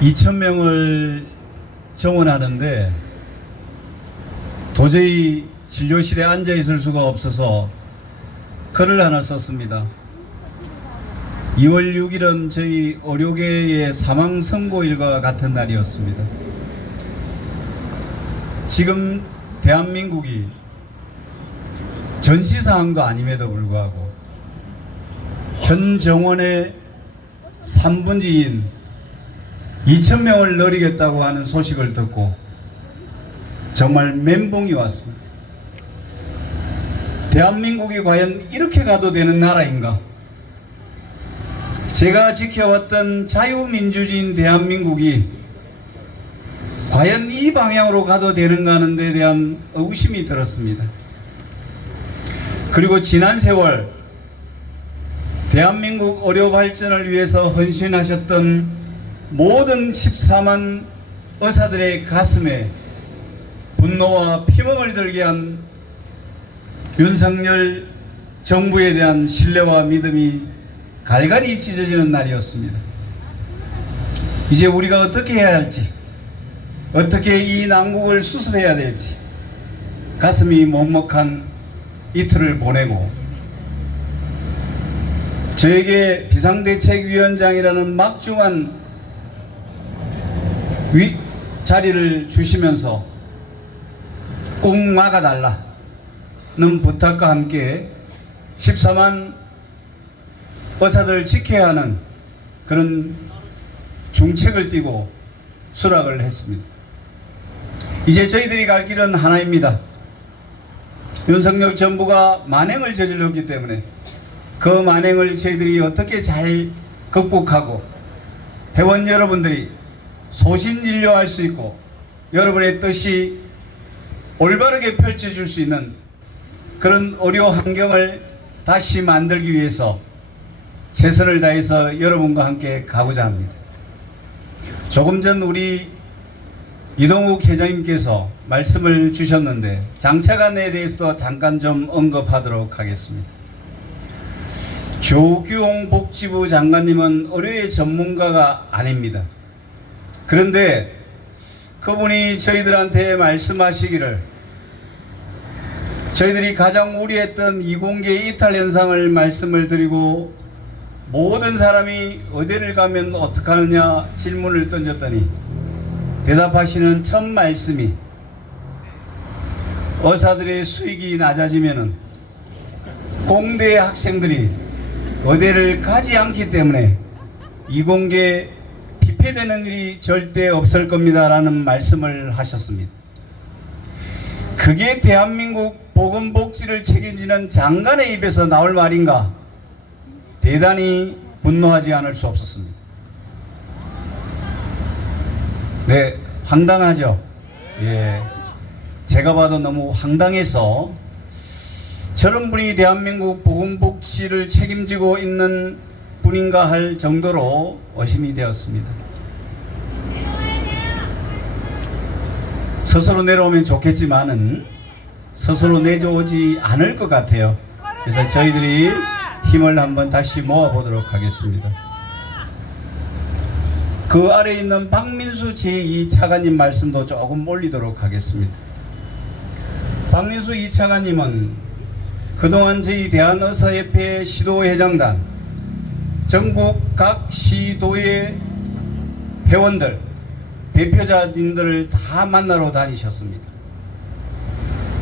2,000명을 정원하는데 도저히 진료실에 앉아 있을 수가 없어서 글을 하나 썼습니다. 2월 6일은 저희 의료계의 사망 선고일과 같은 날이었습니다. 지금 대한민국이 전시사항도 아님에도 불구하고 현 정원의 3분지인 2,000명을 늘리겠다고 하는 소식을 듣고 정말 멘붕이 왔습니다. 대한민국이 과연 이렇게 가도 되는 나라인가? 제가 지켜왔던 자유민주주의인 대한민국이 과연 이 방향으로 가도 되는가 하는 데 대한 의구심이 들었습니다. 그리고 지난 세월 대한민국 의료 발전을 위해서 헌신하셨던 모든 14만 의사들의 가슴에 분노와 피멍을 들게 한 윤석열 정부에 대한 신뢰와 믿음이 갈갈이 찢어지는 날이었습니다. 이제 우리가 어떻게 해야 할지, 어떻게 이 난국을 수습해야 될지 가슴이 먹먹한 이틀을 보내고, 저에게 비상대책위원장이라는 막중한 자리를 주시면서 꼭 막아달라는 부탁과 함께 14만 의사들을 지켜야 하는 그런 중책을 띠고 수락을 했습니다. 이제 저희들이 갈 길은 하나입니다. 윤석열 정부가 만행을 저질렀기 때문에 그 만행을 저희들이 어떻게 잘 극복하고 회원 여러분들이 소신진료할 수 있고 여러분의 뜻이 올바르게 펼쳐질 수 있는 그런 의료 환경을 다시 만들기 위해서 최선을 다해서 여러분과 함께 가고자 합니다. 조금 전 우리 이동욱 회장님께서 말씀을 주셨는데 장차관에 대해서도 잠깐 좀 언급하도록 하겠습니다. 조규홍 복지부 장관님은 의료의 전문가가 아닙니다. 그런데 그분이 저희들한테 말씀하시기를 저희들이 가장 우려했던 이공계 이탈 현상을 말씀을 드리고 모든 사람이 의대를 가면 어떡하느냐 질문을 던졌더니 대답하시는 첫 말씀이 의사들의 수익이 낮아지면은 공대 학생들이 의대를 가지 않기 때문에 이공계 피폐되는 일이 절대 없을 겁니다 라는 말씀을 하셨습니다. 그게 대한민국 보건복지를 책임지는 장관의 입에서 나올 말인가? 대단히 분노하지 않을 수 없었습니다. 네, 황당하죠? 예. 제가 봐도 너무 황당해서 저런 분이 대한민국 보건복지를 책임지고 있는 분인가 할 정도로 의심이 되었습니다. 스스로 내려오면 좋겠지만은 스스로 내려오지 않을 것 같아요. 그래서 저희들이 힘을 한번 다시 모아보도록 하겠습니다. 그 아래 있는 박민수 제2차관님 말씀도 조금 올리도록 하겠습니다. 박민수 2차관님은 그동안 저희 대한의사협회 시도회장단, 전국 각 시도의 회원들, 대표자님들을 다 만나러 다니셨습니다.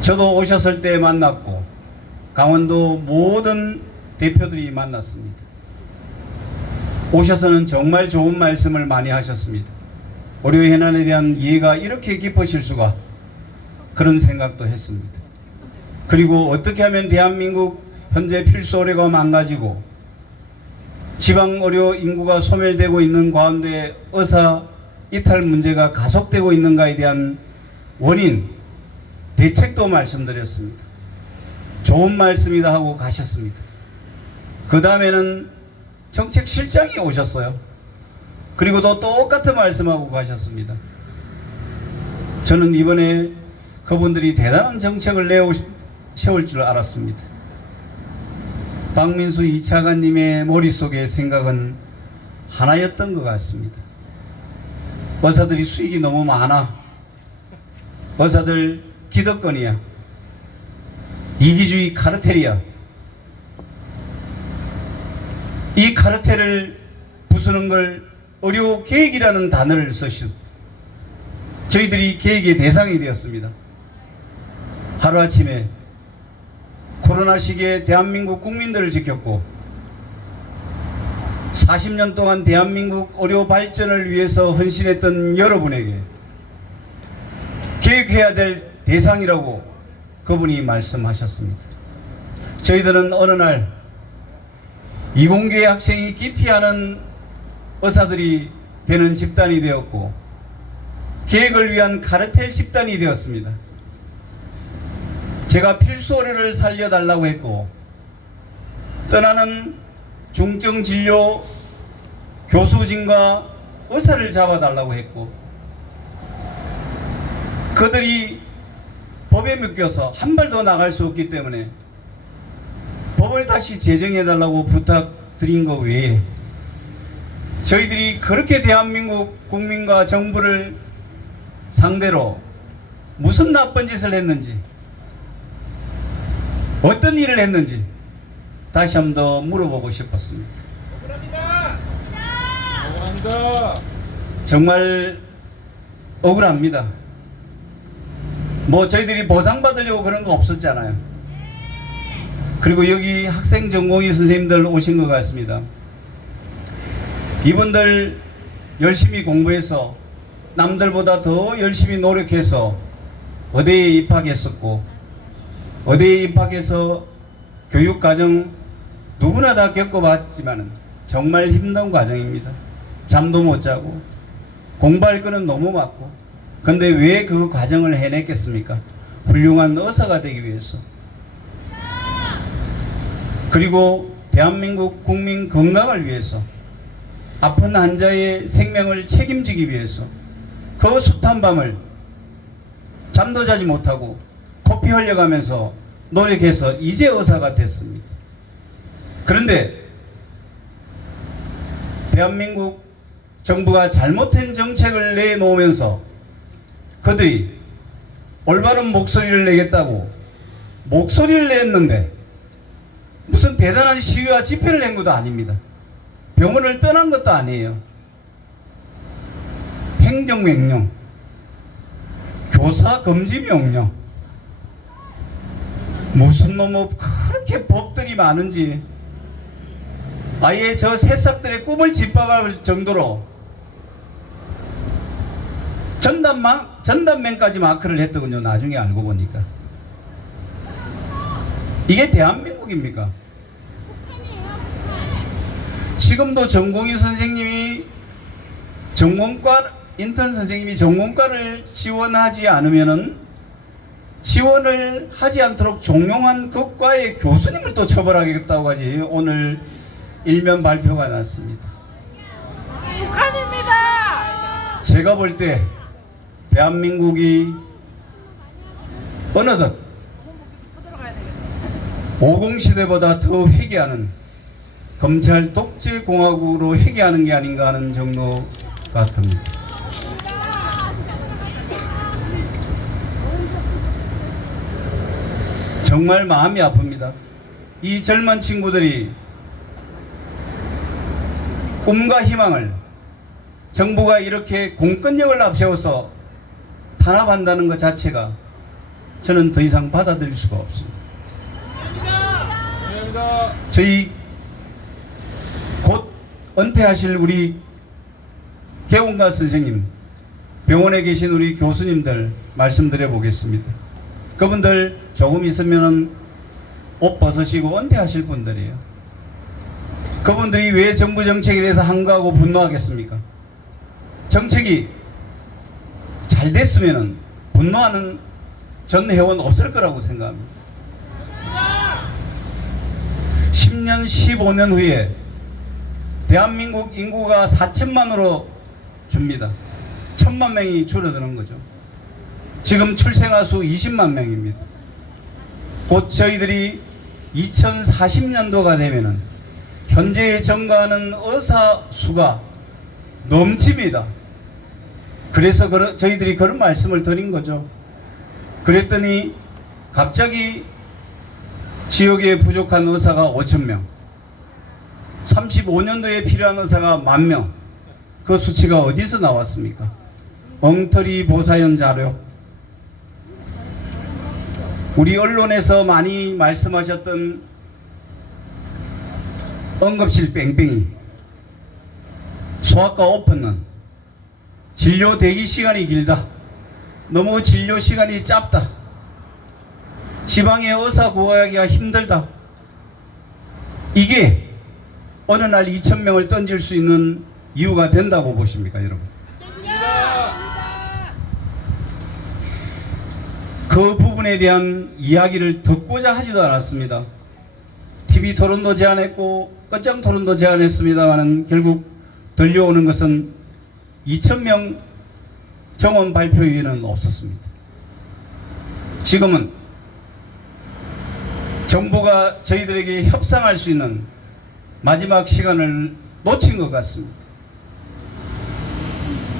저도 오셨을 때 만났고 강원도 모든 대표들이 만났습니다. 오셔서는 정말 좋은 말씀을 많이 하셨습니다. 의료 현안에 대한 이해가 이렇게 깊으실 수가, 그런 생각도 했습니다. 그리고 어떻게 하면 대한민국 현재 필수 의료가 망가지고 지방 의료 인구가 소멸되고 있는 가운데 의사 이탈 문제가 가속되고 있는가에 대한 원인, 대책도 말씀드렸습니다. 좋은 말씀이다 하고 가셨습니다. 그 다음에는 정책실장이 오셨어요. 그리고 또 똑같은 말씀하고 가셨습니다. 저는 이번에 그분들이 대단한 정책을 세울 줄 알았습니다. 박민수 2차관님의 머릿속의 생각은 하나였던 것 같습니다. 의사들이 수익이 너무 많아. 의사들 기득권이야. 이기주의 카르텔이야. 이 카르텔을 부수는 걸 의료계획이라는 단어를 쓰시. 저희들이 계획의 대상이 되었습니다. 하루아침에 코로나 시기에 대한민국 국민들을 지켰고 40년 동안 대한민국 의료 발전을 위해서 헌신했던 여러분에게 계획해야 될 대상이라고 그분이 말씀하셨습니다. 저희들은 어느 날 이공계 학생이 기피하는 의사들이 되는 집단이 되었고 계획을 위한 카르텔 집단이 되었습니다. 제가 필수 의료를 살려달라고 했고 떠나는 중증진료 교수진과 의사를 잡아달라고 했고 그들이 법에 묶여서 한 발도 나갈 수 없기 때문에 법을 다시 제정해달라고 부탁드린 것 외에 저희들이 그렇게 대한민국 국민과 정부를 상대로 무슨 나쁜 짓을 했는지 어떤 일을 했는지 다시 한 번 더 물어보고 싶었습니다. 억울합니다. 정말 억울합니다. 뭐 저희들이 보상받으려고 그런 거 없었잖아요. 그리고 여기 학생 전공의 선생님들 오신 것 같습니다. 이분들 열심히 공부해서 남들보다 더 열심히 노력해서 의대에 입학했었고 의대에 입학해서 교육과정 누구나 다 겪어봤지만 정말 힘든 과정입니다. 잠도 못 자고 공부할 거는 너무 많고 근데 왜 그 과정을 해냈겠습니까? 훌륭한 의사가 되기 위해서. 그리고 대한민국 국민 건강을 위해서 아픈 환자의 생명을 책임지기 위해서 그 숱한 밤을 잠도 자지 못하고 코피 흘려가면서 노력해서 이제 의사가 됐습니다. 그런데 대한민국 정부가 잘못된 정책을 내놓으면서 그들이 올바른 목소리를 내겠다고 목소리를 냈는데 무슨 대단한 시위와 집회를 낸 것도 아닙니다. 병원을 떠난 것도 아니에요. 행정명령, 교사 금지 명령, 무슨 놈의 그렇게 법들이 많은지 아예 저 새싹들의 꿈을 짓밟을 정도로 전담맨까지 마크를 했더군요. 나중에 알고 보니까. 이게 대한민국입니까? 지금도 전공의 선생님이 전공과 인턴 선생님이 전공과를 지원하지 않으면은 지원을 하지 않도록 종용한 그 과의 교수님을 또 처벌하겠다고 하지. 오늘 일면 발표가 났습니다. 북한입니다. 제가 볼 때 대한민국이 어느덧 50시대보다 더 회귀하는 검찰 독재 공화국으로 회귀하는 게 아닌가 하는 정도 같습니다. 정말 마음이 아픕니다. 이 젊은 친구들이 꿈과 희망을 정부가 이렇게 공권력을 앞세워서 탄압한다는 것 자체가 저는 더 이상 받아들일 수가 없습니다. 저희 곧 은퇴하실 우리 개원가 선생님, 병원에 계신 우리 교수님들 말씀드려 보겠습니다. 그분들 조금 있으면 옷 벗으시고 은퇴하실 분들이에요. 그분들이 왜 정부 정책에 대해서 한가하고 분노하겠습니까? 정책이 잘 됐으면 분노하는 전 회원 없을 거라고 생각합니다. 10년, 15년 후에 대한민국 인구가 4천만으로 줍니다. 1,000만 명이 줄어드는 거죠. 지금 출생아 수 20만 명입니다. 곧 저희들이 2040년도가 되면은 현재에 증가하는 의사 수가 넘칩니다. 그래서 저희들이 그런 말씀을 드린 거죠. 그랬더니 갑자기 지역에 부족한 의사가 5,000명, 35년도에 필요한 의사가 10,000명, 그 수치가 어디서 나왔습니까? 엉터리 보사연 자료. 우리 언론에서 많이 말씀하셨던 응급실 뺑뺑이, 소아과 오픈런, 진료 대기 시간이 길다, 너무 진료 시간이 짧다, 지방의 의사 구하기가 힘들다, 이게 어느 날 2,000명을 던질 수 있는 이유가 된다고 보십니까, 여러분? 그 부분에 대한 이야기를 듣고자 하지도 않았습니다. TV 토론도 제안했고 끝장 토론도 제안했습니다만 결국 들려오는 것은 2,000명 정원 발표 이외에는 없었습니다. 지금은 정부가 저희들에게 협상할 수 있는 마지막 시간을 놓친 것 같습니다.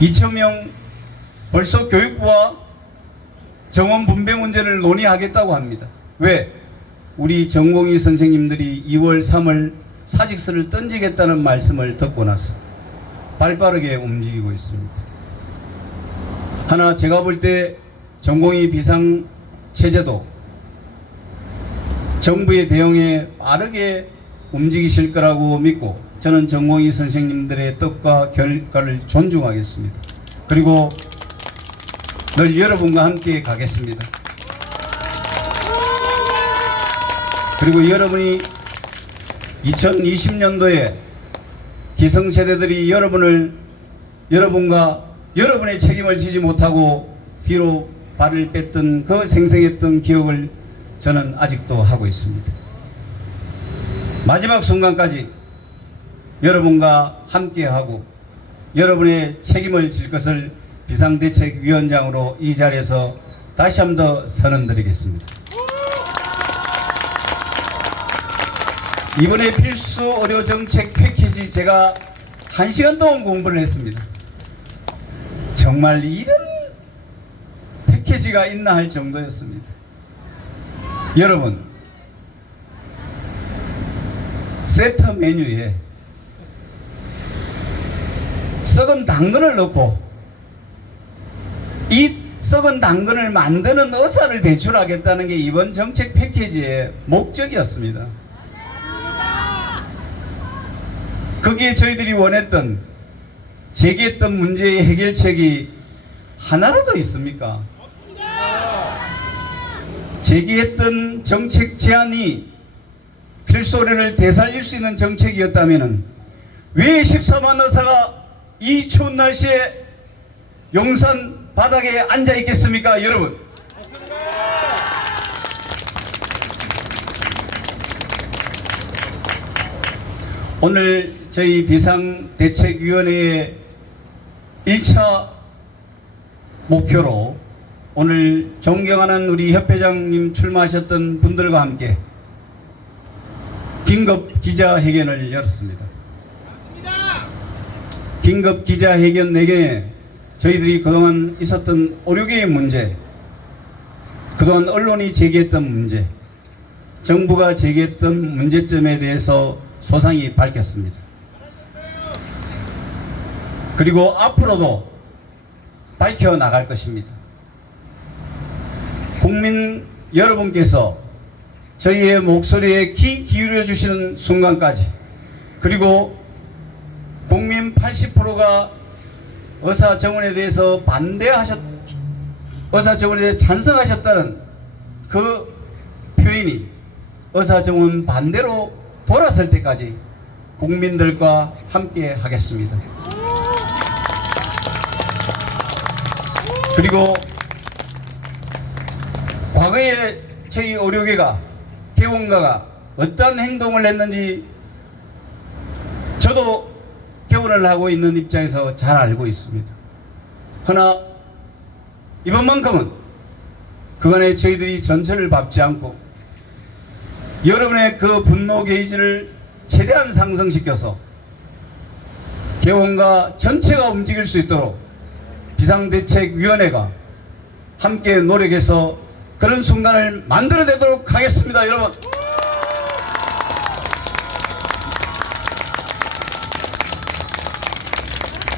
2,000명 벌써 교육부와 정원 분배 문제를 논의하겠다고 합니다. 왜? 우리 전공의 선생님들이 2월 3월 사직서를 던지겠다는 말씀을 듣고 나서 발빠르게 움직이고 있습니다. 하나 제가 볼 때 전공의 비상체제도 정부의 대응에 빠르게 움직이실 거라고 믿고 저는 전공의 선생님들의 뜻과 결과를 존중하겠습니다. 그리고 늘 여러분과 함께 가겠습니다. 그리고 여러분이 2020년도에 기성세대들이 여러분과 여러분의 책임을 지지 못하고 뒤로 발을 뺐던 그 생생했던 기억을 저는 아직도 하고 있습니다. 마지막 순간까지 여러분과 함께하고 여러분의 책임을 질 것을 비상대책위원장으로 이 자리에서 다시 한 번 더 선언드리겠습니다. 이번에 필수 의료정책 패키지 제가 1시간 동안 공부를 했습니다. 정말 이런 패키지가 있나 할 정도였습니다. 여러분, 세트 메뉴에 썩은 당근을 넣고 이 썩은 당근을 만드는 의사를 배출하겠다는 게 이번 정책 패키지의 목적이었습니다. 거기에 저희들이 원했던, 제기했던 문제의 해결책이 하나라도 있습니까? 제기했던 정책 제안이 필수 의료를 되살릴 수 있는 정책이었다면 왜 14만 의사가 이 추운 날씨에 용산 바닥에 앉아 있겠습니까, 여러분? 오늘 저희 비상대책위원회의 1차 목표로 오늘 존경하는 우리 협회장님 출마하셨던 분들과 함께 긴급 기자회견을 열었습니다. 긴급 기자회견 내에 저희들이 그동안 있었던 의료계의 문제, 그동안 언론이 제기했던 문제, 정부가 제기했던 문제점에 대해서 소상히 밝혔습니다. 그리고 앞으로도 밝혀나갈 것입니다. 국민 여러분께서 저희의 목소리에 귀 기울여 주시는 순간까지, 그리고 국민 80%가 의사 정원에 대해서 의사 정원에 대해 찬성하셨다는 그 표현이 의사 정원 반대로 돌아설 때까지 국민들과 함께 하겠습니다. 그리고 과거에 저희 의료계가, 개원가가 어떤 행동을 했는지 저도 개원을 하고 있는 입장에서 잘 알고 있습니다. 그러나 이번만큼은 그간에 저희들이 전철을 밟지 않고 여러분의 그 분노 게이지를 최대한 상승시켜서 개원가 전체가 움직일 수 있도록 비상대책위원회가 함께 노력해서 그런 순간을 만들어내도록 하겠습니다. 여러분,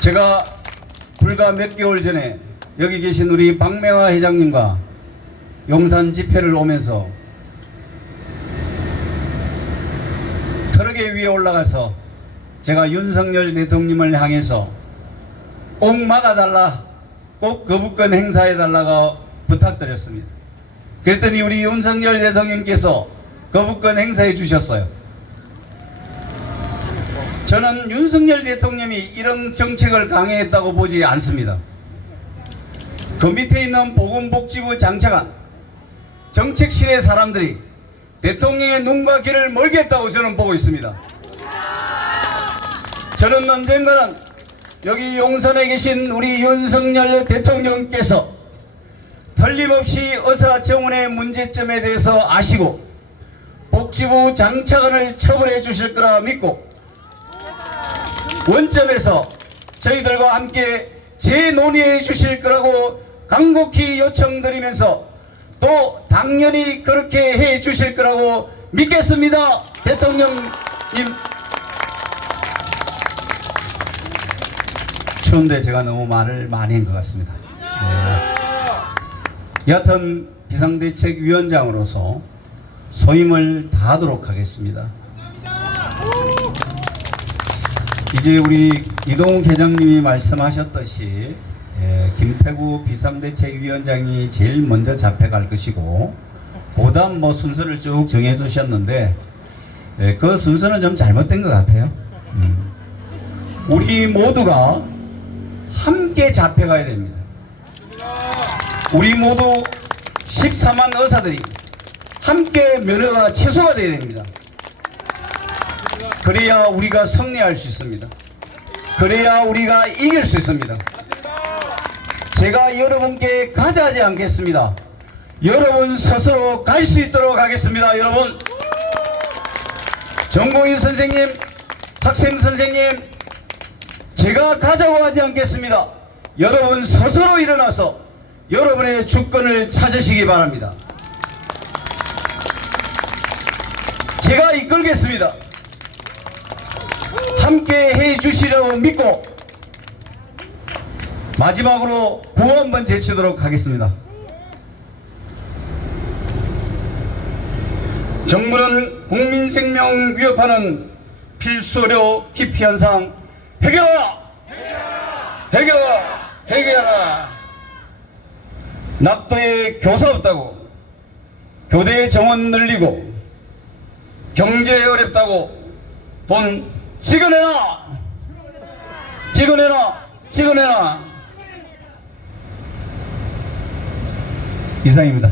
제가 불과 몇 개월 전에 여기 계신 우리 박매화 회장님과 용산 집회를 오면서 트럭에 위에 올라가서 제가 윤석열 대통령을 향해서 꼭 막아달라, 꼭 거부권 행사해달라고 부탁드렸습니다. 그랬더니 우리 윤석열 대통령께서 거부권 행사해 주셨어요. 저는 윤석열 대통령이 이런 정책을 강행했다고 보지 않습니다. 그 밑에 있는 보건복지부 장차관, 정책실의 사람들이 대통령의 눈과 귀를 멀게 했다고 저는 보고 있습니다. 저는 언젠가는 여기 용산에 계신 우리 윤석열 대통령께서 틀림없이 의사정원의 문제점에 대해서 아시고 복지부 장차관을 처벌해 주실 거라 믿고 원점에서 저희들과 함께 재논의해 주실 거라고 간곡히 요청드리면서 또 당연히 그렇게 해 주실 거라고 믿겠습니다. 대통령님. 추운데 제가 너무 말을 많이 한 것 같습니다. 네. 여하튼 비상대책위원장으로서 소임을 다하도록 하겠습니다. 이제 우리 이동욱 회장님이 말씀하셨듯이 김태구 비상대책위원장이 제일 먼저 잡혀갈 것이고 그 다음 뭐 순서를 쭉 정해 두셨는데 그 순서는 좀 잘못된 것 같아요. 우리 모두가 함께 잡혀가야 됩니다. 우리 모두 14만 의사들이 함께 면허가 취소가 되어야 됩니다. 그래야 우리가 승리할 수 있습니다. 그래야 우리가 이길 수 있습니다. 제가 여러분께 가자하지 않겠습니다. 여러분 스스로 갈 수 있도록 하겠습니다. 여러분, 전공의 선생님, 학생 선생님, 제가 가자고 하지 않겠습니다. 여러분 스스로 일어나서 여러분의 주권을 찾으시기 바랍니다. 제가 이끌겠습니다. 함께 해 주시라고 믿고 마지막으로 구호 한번 제치도록 하겠습니다. 정부는 국민 생명 위협하는 필수의료 기피 현상 해결하라! 해결하라! 해결하라! 낙도에 교사 없다고, 교대 정원 늘리고, 경제 어렵다고 돈 찍어내라! 찍어내라! 찍어내라! 이상입니다.